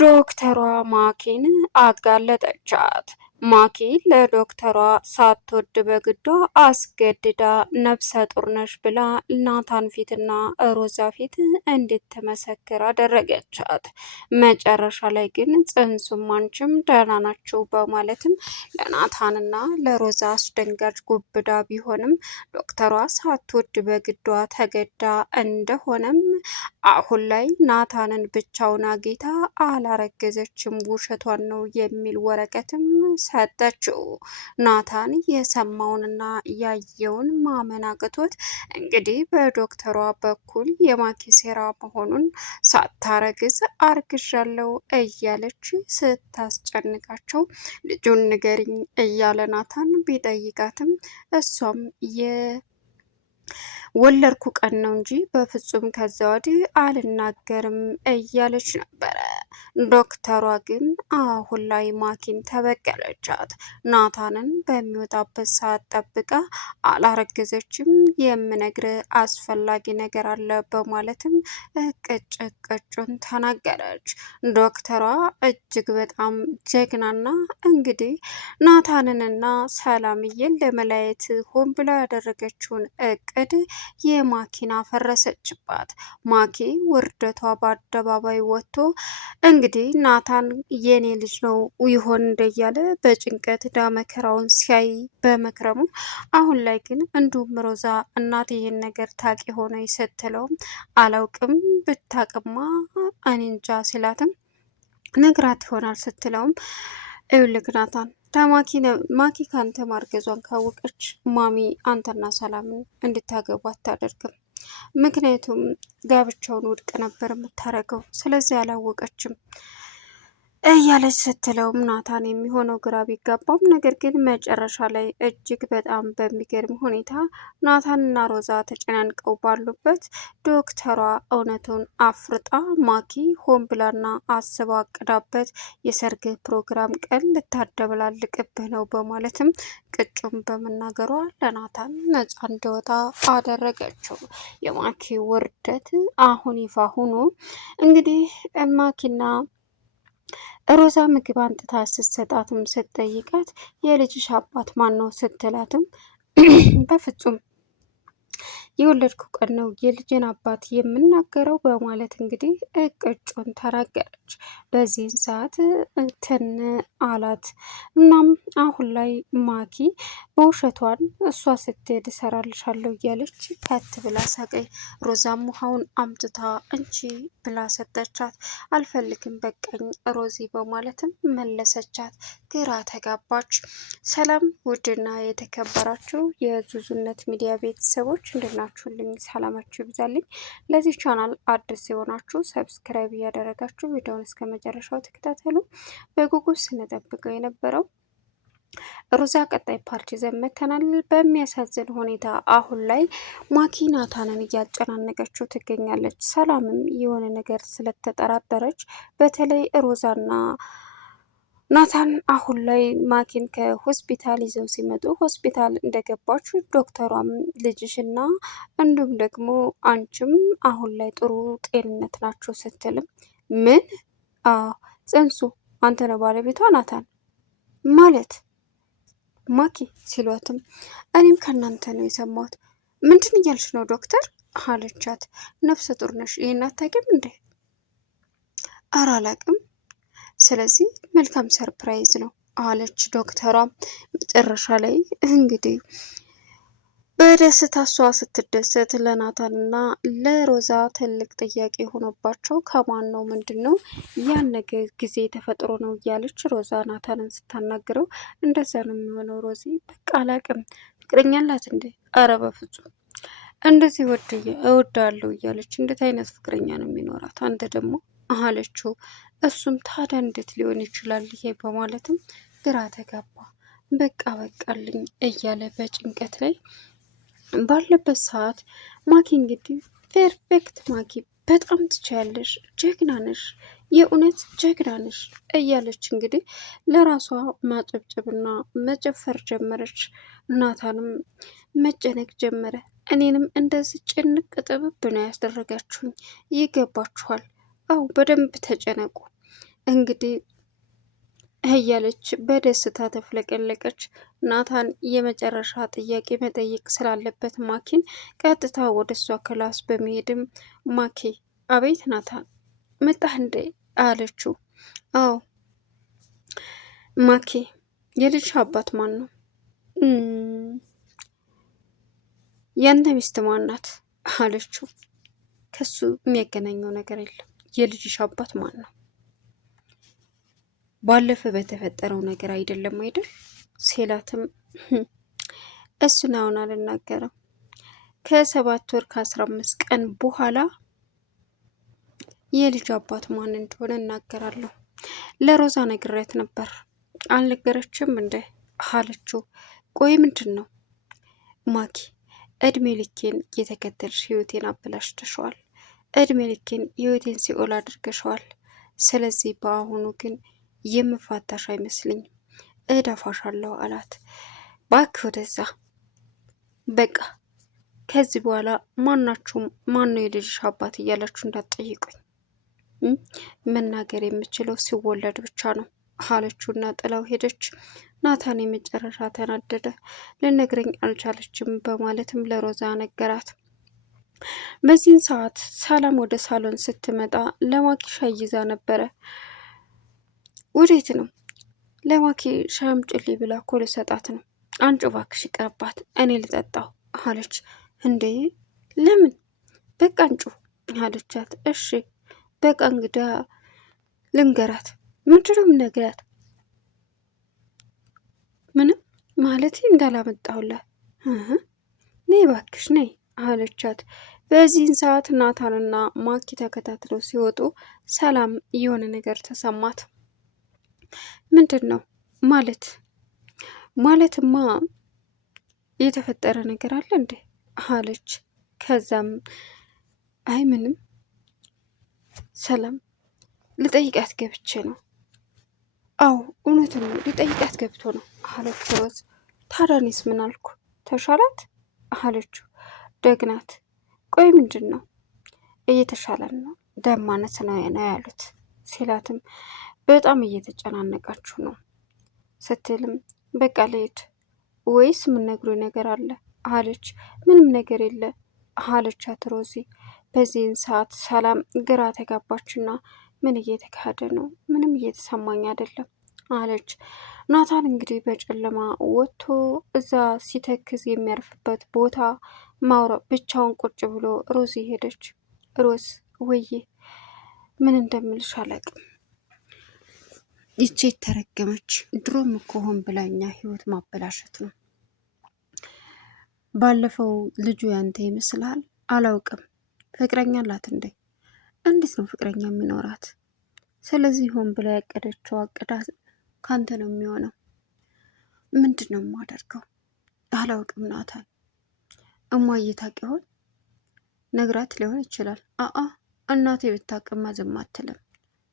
ዶክተሯ ማኪን አጋለጠቻት። ማኪ ለዶክተሯ ሳትወድ በግዷ አስገድዳ ነፍሰ ጡር ነሽ ብላ ናታን ፊትና ሮዛ ፊት እንድትመሰክር አደረገቻት። መጨረሻ ላይ ግን ጽንሱም አንቺም ደህና ናችሁ በማለትም ለናታንና ለሮዛ አስደንጋጭ ጉብዳ ቢሆንም ዶክተሯ ሳትወድ በግዷ ተገዳ እንደሆነም አሁን ላይ ናታንን ብቻውን አግኝታ አላረገዘችም ውሸቷን ነው የሚል ወረቀትም ሰጠችው። ናታን የሰማውንና ያየውን ማመን አቅቶት እንግዲህ በዶክተሯ በኩል የማኪ ሴራ መሆኑን ሳታረግዝ አርግዣለሁ እያለች ስታስጨንቃቸው ልጁን ንገሪኝ እያለ ናታን ቢጠይቃትም እሷም ወለድኩ ቀን ነው እንጂ በፍጹም ከዛ ወዲህ አልናገርም እያለች ነበረ። ዶክተሯ ግን አሁን ላይ ማኪን ተበቀለቻት። ናታንን በሚወጣበት ሰዓት ጠብቃ አላረገዘችም፣ የምነግር አስፈላጊ ነገር አለ በማለትም ቅጩን ተናገረች። ዶክተሯ እጅግ በጣም ጀግናና እንግዲህ ናታንንና ሰላምዬን ለመለያየት ሆን ብላ ያደረገችውን እቅድ የማኪን አፈረሰችባት። ማኪ ውርደቷ በአደባባይ ወጥቶ እንግዲህ ናታን የኔ ልጅ ነው ይሆን እንደያለ በጭንቀት ዳመከራውን ሲያይ በመክረሙ አሁን ላይ ግን እንዲሁም ሮዛ እናት ይህን ነገር ታቂ ሆነ ስትለውም አላውቅም ብታቅማ እኔ እንጃ ሲላትም ነግራት ይሆናል ስትለውም ይኸውልህ ናታን ማኪ ካንተ ማርገዟን ካወቀች ማሚ አንተና ሰላምን እንድታገቡ አታደርግም። ምክንያቱም ጋብቻውን ውድቅ ነበር የምታረገው። ስለዚህ አላወቀችም እያለች ስትለውም ናታን የሚሆነው ግራ ቢጋባም ነገር ግን መጨረሻ ላይ እጅግ በጣም በሚገርም ሁኔታ ናታንና ሮዛ ተጨናንቀው ባሉበት ዶክተሯ እውነቱን አፍርጣ ማኪ ሆን ብላና አስባ አቅዳበት የሰርግ ፕሮግራም ቀን ልታደበላልቅብህ ነው በማለትም ቅጩም በመናገሯ ለናታን ነፃ እንዲወጣ አደረገችው። የማኪ ውርደት አሁን ይፋ ሆኖ እንግዲህ ማኪና ሮዛ ምግብ አንጥታ ስትሰጣትም ስትጠይቃት የልጅሽ አባት ማን ነው ስትላትም በፍጹም የወለድኩ ቀን ነው የልጅን አባት የምናገረው በማለት እንግዲህ እቅጩን ተናገረች። በዚህን ሰዓት ትን አላት። እናም አሁን ላይ ማኪ በውሸቷን እሷ ስትሄድ እሰራልሻለሁ እያለች ከት ብላ ሳቀኝ። ሮዛም ውሃውን አምጥታ እንቺ ብላ ሰጠቻት። አልፈልግም በቀኝ ሮዚ በማለትም መለሰቻት። ግራ ተጋባች። ሰላም ውድና የተከበራችሁ የዙዙነት ሚዲያ ቤተሰቦች እንድናችሁልኝ ሰላማችሁ ይብዛልኝ። ለዚህ ቻናል አዲስ የሆናችሁ ሰብስክራይብ እያደረጋችሁ ቪዲዮውን እስከ መጨረሻው ተከታተሉ። በጉጉት ስንጠብቀው የነበረው ሮዛ ቀጣይ ፓርቲ ዘመተናል። በሚያሳዝን ሁኔታ አሁን ላይ ማኪ ናታንን እያጨናነቀችው ትገኛለች። ሰላምም የሆነ ነገር ስለተጠራጠረች በተለይ ሮዛና ናታን አሁን ላይ ማኪን ከሆስፒታል ይዘው ሲመጡ ሆስፒታል እንደገባች ዶክተሯም ልጅሽና እንዲሁም ደግሞ አንቺም አሁን ላይ ጥሩ ጤንነት ናቸው ስትልም ምን ጽንሱ አንተ ነው ባለቤቷ ናታን ማለት ማኪ ሲሏትም እኔም ከእናንተ ነው የሰማሁት። ምንድን እያልሽ ነው ዶክተር አለቻት። ነፍሰ ጡር ነሽ ይህን አታውቂም እንዴ? ኧረ አላውቅም። ስለዚህ መልካም ሰርፕራይዝ ነው አለች ዶክተሯ። መጨረሻ ላይ እንግዲህ በደስታ እሷ ስትደሰት ለናታንና ለሮዛ ትልቅ ጥያቄ ሆኖባቸው ከማን ነው ምንድን ነው ያን ነገር ጊዜ ተፈጥሮ ነው እያለች ሮዛ ናታንን ስታናግረው እንደዛ ነው የሚሆነው ሮዚ በቃ አላቅም ፍቅረኛ አላት እንዴ? አረ በፍጹም እንደዚህ እወዳለሁ እያለች እንዴት አይነት ፍቅረኛ ነው የሚኖራት አንተ ደግሞ አለችው። እሱም ታዲያ እንዴት ሊሆን ይችላል ይሄ በማለትም ግራ ተጋባ። በቃ በቃልኝ እያለ በጭንቀት ላይ ባለበት ሰዓት ማኪ እንግዲህ ፐርፌክት ማኪ በጣም ትችያለሽ፣ ጀግና ነሽ፣ የእውነት ጀግና ነሽ እያለች እንግዲህ ለራሷ ማጨብጨብና መጨፈር ጀመረች። ናታንም መጨነቅ ጀመረ። እኔንም እንደዚህ ጭንቅ ጥብብ ነው ያስደረጋችሁኝ፣ ይገባችኋል። አው በደንብ ተጨነቁ። እንግዲህ እያለች በደስታ ተፍለቀለቀች። ናታን የመጨረሻ ጥያቄ መጠየቅ ስላለበት ማኪን ቀጥታ ወደ እሷ ክላስ በመሄድም ማኪ፣ አቤት ናታን መጣህ እንዴ አለችው። አዎ ማኪ፣ የልጅ አባት ማን ነው? ያንተ ሚስት ማን ናት አለችው። ከሱ የሚያገናኘው ነገር የለም። የልጅሽ አባት ማን ነው? ባለፈ በተፈጠረው ነገር አይደለም አይደል ሴላትም እሱን አሁን አልናገረም። ከ7 ወር ከ15 ቀን በኋላ የልጅ አባት ማን እንደሆነ እናገራለሁ። ለሮዛ ነግሬያት ነበር። አልነገረችም እንደ አለችው። ቆይ ምንድን ነው ማኪ? እድሜ ልኬን እየተከተልሽ ህይወቴን አበላሽተሸዋል። እድሜ ልኬን ህይወቴን ሲኦል አድርገሸዋል። ስለዚህ በአሁኑ ግን የምፋታሽ አይመስልኝም፣ እደፋሻለሁ አላት። እባክህ ወደዛ፣ በቃ ከዚህ በኋላ ማናችሁም ማነው የልጅሽ አባት እያላችሁ እንዳትጠይቁኝ፣ መናገር የምችለው ሲወለድ ብቻ ነው አለችውና ጥላው ሄደች። ናታን የመጨረሻ ተናደደ። ልነግረኝ አልቻለችም በማለትም ለሮዛ ነገራት። በዚህን ሰዓት ሰላም ወደ ሳሎን ስትመጣ ለማኪ ሻይ ይዛ ነበረ። ወዴት ነው? ለማኪ ሻይ አምጪልኝ ብላ እኮ ልሰጣት ነው። አንቺ እባክሽ ይቅርባት፣ እኔ ልጠጣው አለች። እንዴ ለምን? በቃ አንጩ አለቻት። እሺ በቃ እንግዳ ልንገራት። ምንድነው የምነግራት? ምንም ማለት እንዳላመጣሁላት። ነይ እባክሽ ነይ አለቻት። በዚህን ሰዓት ናታንና ማኪ ተከታትለው ሲወጡ ሰላም የሆነ ነገር ተሰማት። ምንድን ነው ማለትማ የተፈጠረ ነገር አለ እንዴ አለች። ከዛም አይ ምንም ሰላም ልጠይቃት ገብቼ ነው። አዎ እውነቱን ነው ሊጠይቃት ገብቶ ነው አለች ሮዝ። ታዲያ እኔስ ምን አልኩ? ተሻላት አለችው። ደግናት። ቆይ ምንድን ነው? እየተሻለን ነው፣ ደም ማነስ ነው ያሉት ሲላትም በጣም እየተጨናነቃችሁ ነው ስትልም በቃ ልሂድ ወይስ የምነግሩኝ ነገር አለ አለች። ምንም ነገር የለ አለቻት ሮዚ። በዚህን ሰዓት ሰላም ግራ ተጋባችና ምን እየተካሄደ ነው? ምንም እየተሰማኝ አይደለም አለች። ናታን እንግዲህ በጨለማ ወጥቶ እዛ ሲተክዝ የሚያርፍበት ቦታ ብቻውን ቁጭ ብሎ ሮዚ ሄደች። ሮዝ ወዬ ምን እንደምልሽ አላቅም። ይቺ የተረገመች ድሮም እኮ ሆን ብላኛ ህይወት ማበላሸት ነው። ባለፈው ልጁ ያንተ ይመስልሃል? አላውቅም። ፍቅረኛ አላት እንዴ? እንዴት ነው ፍቅረኛ የሚኖራት? ስለዚህ ሆን ብላ ያቀደችው አቅዳ ካንተ ነው የሚሆነው። ምንድን ነው የማደርገው? አላውቅም ናታን። እማዬ ታውቂ ይሆን? ነግራት ሊሆን ይችላል። እናቴ ብታውቅማ ዝም አትልም።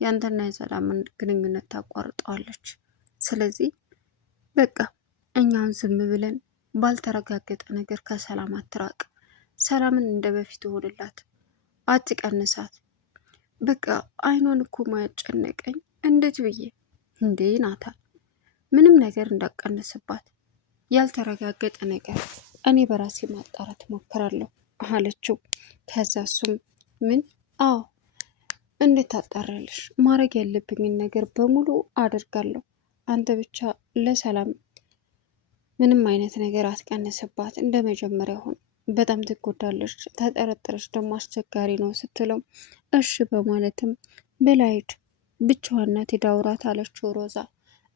ያንተና የሰላምን ግንኙነት ታቋርጠዋለች። ስለዚህ በቃ እኛውን ዝም ብለን ባልተረጋገጠ ነገር ከሰላም አትራቅ። ሰላምን እንደ በፊት ሆንላት፣ አትቀንሳት። በቃ አይኗን እኮ ማያጨነቀኝ እንዴት ብዬ እንዴ ናታን፣ ምንም ነገር እንዳቀንስባት ያልተረጋገጠ ነገር እኔ በራሴ ማጣራት ሞክራለሁ አለችው። ከዛ እሱም ምን እንዴት ታጣራለሽ? ማድረግ ያለብኝን ነገር በሙሉ አደርጋለሁ። አንተ ብቻ ለሰላም ምንም አይነት ነገር አትቀንስባት፣ እንደ መጀመሪያ ሁን። በጣም ትጎዳለች፣ ተጠረጠረች ደግሞ አስቸጋሪ ነው ስትለው እሺ በማለትም በላይድ ብቻዋን ናት ዳውራት አለችው ሮዛ።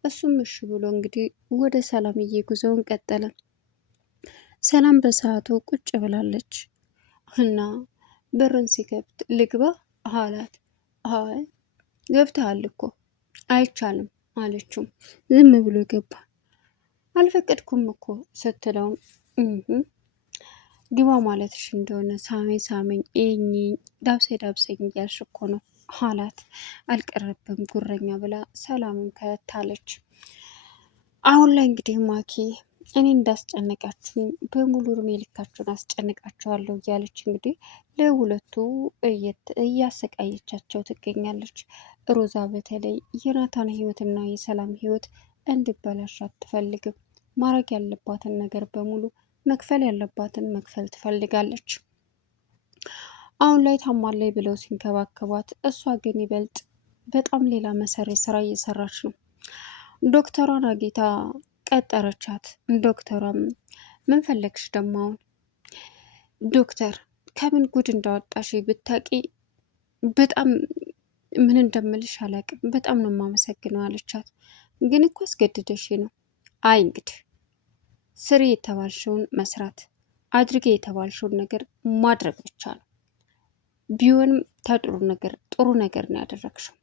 እሱም እሺ ብሎ እንግዲህ ወደ ሰላምዬ ጉዞውን ቀጠለ። ሰላም በሰዓቱ ቁጭ ብላለች እና በሩን ሲከፍት ልግባ አላት። አይ ገብተሃል እኮ አይቻልም አለችው። ዝም ብሎ ገባ። አልፈቀድኩም እኮ ስትለው ግባ ማለትሽ እንደሆነ ሳመኝ ዳብሰኝ እያልሽ እኮ ነው አላት። አልቀረብም ጉረኛ ብላ ሰላምን ከታለች። አሁን ላይ እንግዲህ ማኪ እኔ እንዳስጨነቃችሁኝ በሙሉ እድሜ ልካችሁን አስጨንቃችኋለሁ እያለች እንግዲህ ለሁለቱ እያሰቃየቻቸው ትገኛለች። ሮዛ በተለይ የናታን ህይወትና የሰላም ህይወት እንዲበላሽ አትፈልግም። ማድረግ ያለባትን ነገር በሙሉ መክፈል ያለባትን መክፈል ትፈልጋለች። አሁን ላይ ታማለይ ብለው ሲንከባከቧት፣ እሷ ግን ይበልጥ በጣም ሌላ መሰሪ ስራ እየሰራች ነው። ዶክተሯን አግኝታ ቀጠረቻት። ዶክተሯም ምን ፈለግሽ ደግሞ አሁን? ዶክተር ከምን ጉድ እንዳወጣሽ ብታቂ በጣም ምን እንደምልሽ አላቅም። በጣም ነው የማመሰግነው አለቻት። ግን እኮ አስገድደሽ ነው። አይ እንግዲህ ስሪ የተባልሽውን መስራት፣ አድርጌ የተባልሽውን ነገር ማድረግ ብቻ ነው። ቢሆንም ተጥሩ ነገር ጥሩ ነገር ነው ያደረግሽው።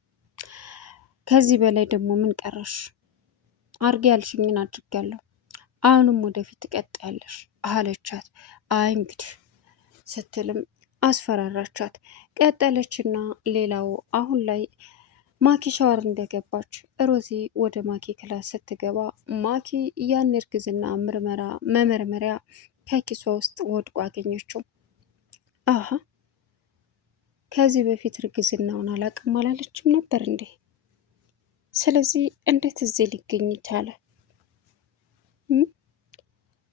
ከዚህ በላይ ደግሞ ምን ቀረሽ? አድርጌ ያልሽኝን አድርጌያለሁ። አሁንም ወደፊት ትቀጥያለሽ አለቻት። አይ እንግዲህ ስትልም አስፈራራቻት። ቀጠለችና ሌላው አሁን ላይ ማኪ ሻወር እንደገባች ሮዚ ወደ ማኪ ክላስ ስትገባ ማኪ ያን እርግዝና መመርመሪያ ከኪሷ ውስጥ ወድቆ አገኘችው። አሀ ከዚህ በፊት እርግዝናውን አላቅም አላለችም ነበር እንዴ? ስለዚህ እንዴት እዚህ ሊገኝ ቻለ?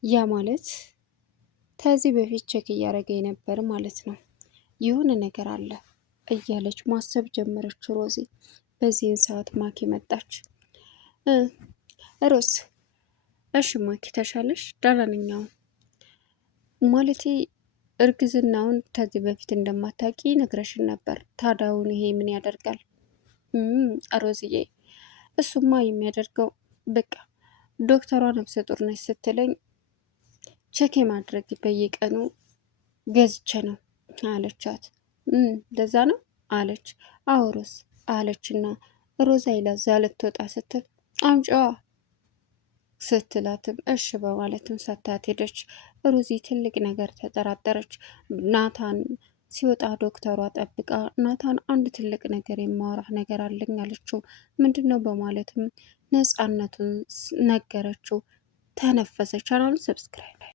ያ ማለት ከዚህ በፊት ቼክ እያደረገኝ ነበር ማለት ነው። የሆነ ነገር አለ እያለች ማሰብ ጀመረች ሮዚ። በዚህን ሰዓት ማኪ መጣች። ሮዝ እሺ ማኪ ተሻለሽ? ደህና ነኝ አሁን። ማለቴ እርግዝናውን ከዚህ በፊት እንደማታውቂ ነግረሽን ነበር። ታዲያውን ይሄ ምን ያደርጋል? ሮዝዬ እሱማ የሚያደርገው በቃ ዶክተሯ ነፍሰ ጡር ነች ስትለኝ ቼክ ማድረግ በየቀኑ ገዝቼ ነው አለቻት። ለዛ ነው አለች። አውሮስ አለችና ሮዛ ይላዛ ልትወጣ ስትል አምጪዋ ስትላትም እሺ በማለትም ሰታት ሄደች። ሮዚ ትልቅ ነገር ተጠራጠረች። ናታን ሲወጣ ዶክተሯ ጠብቃ ናታን አንድ ትልቅ ነገር የማወራህ ነገር አለኝ አለችው። ምንድን ነው በማለትም ነፃነቱን ነገረችው። ተነፈሰች። ቻናሉን ሰብስክራይብ